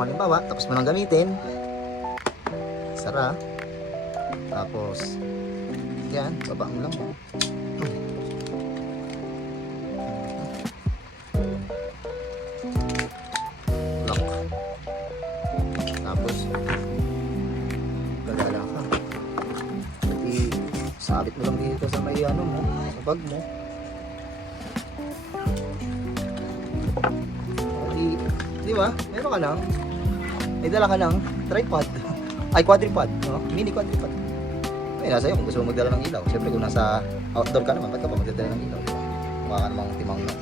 Halimbawa, tapos mo nang gamitin, sara, tapos yan, baba mo lang mo. Lock. Tapos gagala ka. Pati sabit mo lang dito sa may ano mo, sa bag mo. Di ba? Meron ka lang. May dala ka ng tripod. Ay, quadripod. No? Mini quadripod. Ay, nasa iyo kung gusto mo magdala ng ilaw. Siyempre kung nasa outdoor ka naman, ba't ka pa magdadala ng ilaw? Diba? Mukha ka namang timang no.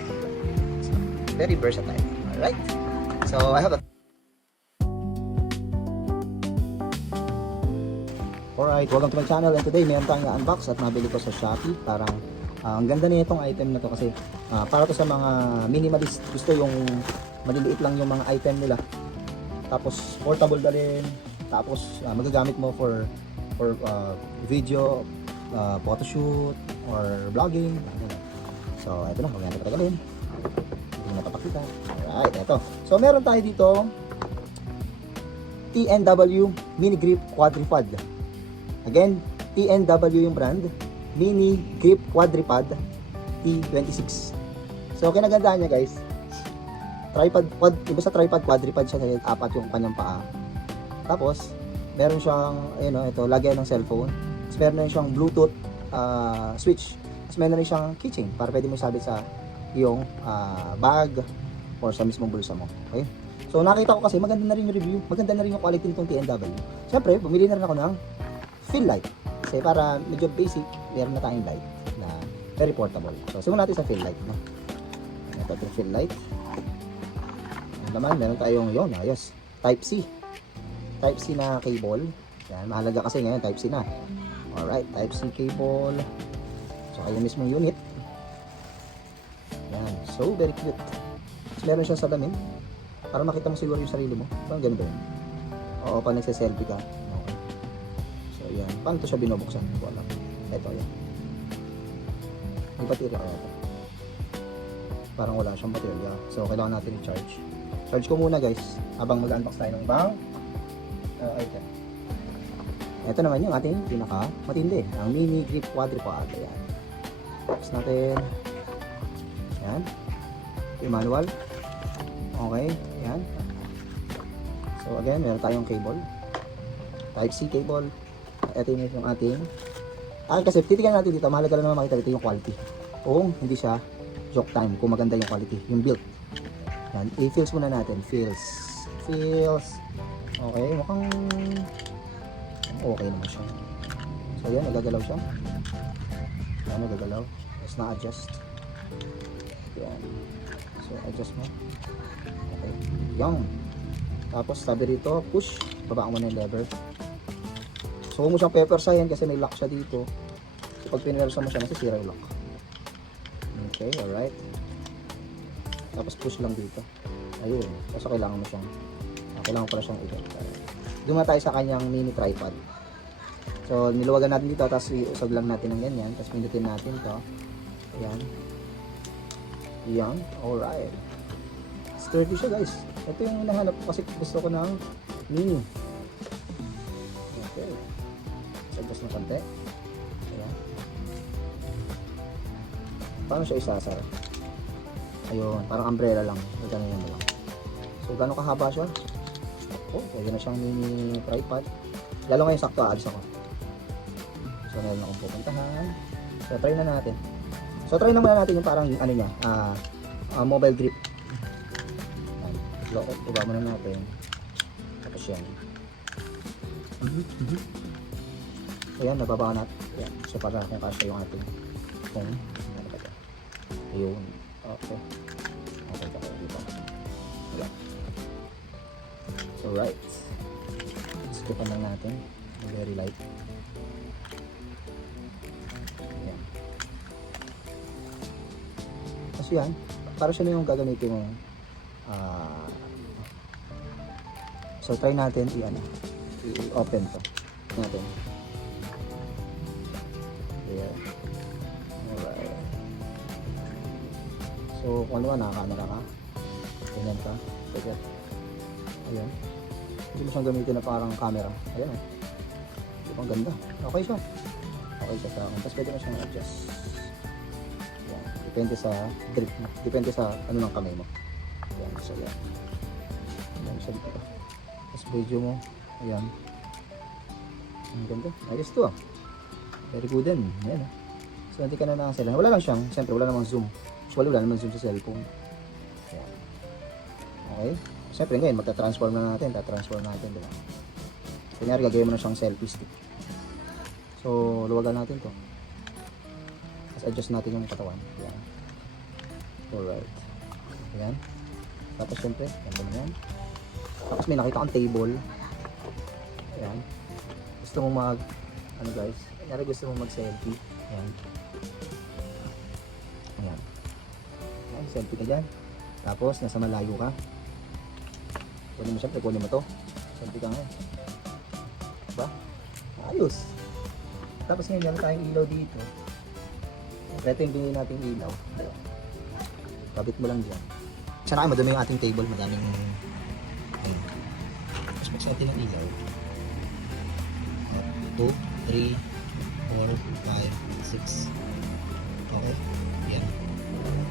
So, very versatile. Alright? So, I have a... Alright, welcome to my channel. And today, mayroon tayong unbox at nabili ko sa Shopee. Parang, ang ganda niya itong item na to kasi para to sa mga minimalist. Gusto yung maliliit lang yung mga item nila. Tapos portable dalhin, tapos magagamit mo for video, photoshoot or vlogging. So ito na, huwag natin patagalin. Hindi na papakita. Alright, ito. So meron tayo dito TNW Mini Grip Quadripod. Again, TNW yung brand, Mini Grip Quadripod T26. So kinagandaan niya guys, tripod, iba sa tripod, quadripod siya, apat yung kanyang paa. Tapos, meron siyang, ayun o, ito, lagyan ng cellphone. Tapos meron siyang Bluetooth switch. Tapos meron rin siyang keychain para pwede mo sabit sa iyong bag or sa mismong bulsa mo. Okay? So, nakita ko kasi maganda na rin yung review. Maganda na rin yung quality nitong TNW. Siyempre, bumili na rin ako ng fill light. Kasi para medyo basic, meron na tayong light na very portable. So, simulan natin sa fill light. No? Ito yung fill light. Naman, meron tayong yun, ayos, type C na cable. Yan, mahalaga kasi ngayon type C na. Alright, type C cable. So yung mismong unit. Yan, so very cute. So, meron siyang salamin para makita mo siguro yung sarili mo. Parang ganun ba yun? Oo, pa nagse-selfie ka. Okay. So yan, paano to siya binubuksan? Wala. Ito yan. May baterya kaya ito. Parang wala siyang baterya. So kailangan natin i-charge. Charge ko muna guys habang mag-unbox tayo ng ibang item. Ito naman yung ating pinaka matindi, ang Mini Grip Quadripod. Ayan. Tapos natin. Ayan. Yung manual. Okay. Ayan. So again, meron tayong cable. Type C cable. Ito yung ating kasi titignan natin dito, mahalaga lang naman makita dito yung quality. Kung hindi siya joke time, kung maganda yung quality, yung build. Yan, i-feels muna natin. Feels. Okay, mukhang okay naman siya. So yan, nagagalaw siya. Yan, nagagalaw. Tapos na-adjust. Yan. So, adjust mo. Okay. Yan. Tapos, sabi rito, push. Babaan mo na yung lever. So, huwag mo siyang peppersayan kasi may lock siya dito. So, pag pinarsa mo siya, nasisira yung lock. Okay, alright. Tapos push lang dito. Ayun. Kasi kailangan mo siyang pala siyang i-get. Duma tayo sa kanyang mini tripod. So, niluwagan natin dito. Tapos iusog lang natin ng ganyan. Tapos pindutin natin to. Ayan. Ayan. Alright. Sturdy siya guys. Ito yung nahanap ko kasi gusto ko ng mini. Okay. Adjust ng konti. Ayan. Paano siya isasara? Ayun, parang umbrella lang. Ganun yun lang. So, gano'ng kahaba siya? Oh, pwede na siyang mini tripod. Lalo ngayon sakto, alis ako. So, meron akong pupuntahan. So, try na natin. So, try na muna natin yung parang, ano niya, mobile grip. Ayan. Iba muna natin. Tapos yan. Ayan, nababa natin. Ayan. So, para kung kasya yung ating kung ano ba ito. Ayun. Okay. Okay, okay, dito. Ayan. So, right. Skipan lang natin. Very light. Ayan. Kasi yan, para siya na yung gagamitin mo. So, try natin i-open to. Natin. Ayan. Alright. So, kung ano ba, nakakamera ka. Ganyan ka. Pwede. Ayan. Hindi mo siyang gamitin na parang camera. Ayan. Ang ganda. Okay siya. Okay siya sa akin. Tapos pwede mo siyang adjust. Ayan. Depende sa grip mo. Depende sa ano ng kamay mo. Ayan. So, ayan. Ayan siya dito. Tapos video mo. Ayan. Ang ganda. Ayos to ah. Very good din. Ayan ah. So, hindi ka na nakaselan. Wala lang siyang, siyempre wala namang zoom. Usually wala namang zoom sa cellphone. Ayan. Okay. Siyempre ngayon, magta-transform na natin. Ta-transform natin, diba? Kunyari, gagawin mo na siyang selfie stick. So, luwagan natin to. Tapos adjust natin yung katawan. Ayan. Alright. Ayan. Tapos siyempre, ganda na yan. Tapos may nakita kang table. Ayan. Gusto mo ano guys, kunyari gusto mo mag-selfie. Ayan. Ayan. Ayan, selfie ka dyan. Tapos, nasa malayo ka. Kunin mo siyempre, kunin mo to. Selfie ka nga. Diba? Ayos. Tapos ngayon, meron tayong ilaw dito. Ito yung binili nating ilaw. Kabit mo lang dyan. Sana kayo, madami yung ating table. Madaming... Ayun. Tapos magsatin ng ilaw. 2, 3, 4, 5, 6. Okay. Yan.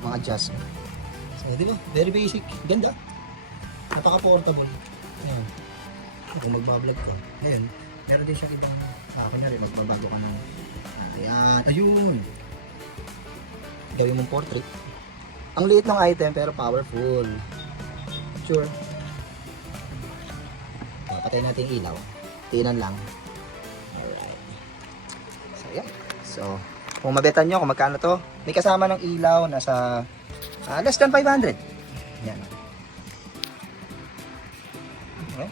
Mga adjustment. So, di ba? Very basic. Ganda. Napaka-portable. Ayan. Kung magbablog ka. Ayan. Meron din siyang ibang kunyari magbabago ka ng ayan. Ayun. Gawin mong portrait. Ang liit ng item pero powerful. Sure. Patayin natin yung ilaw. Tinan lang. Alright. So, ayan. So, kung mabetan nyo kung magkano to, may kasama ng ilaw nasa less than 500. Yan. Okay.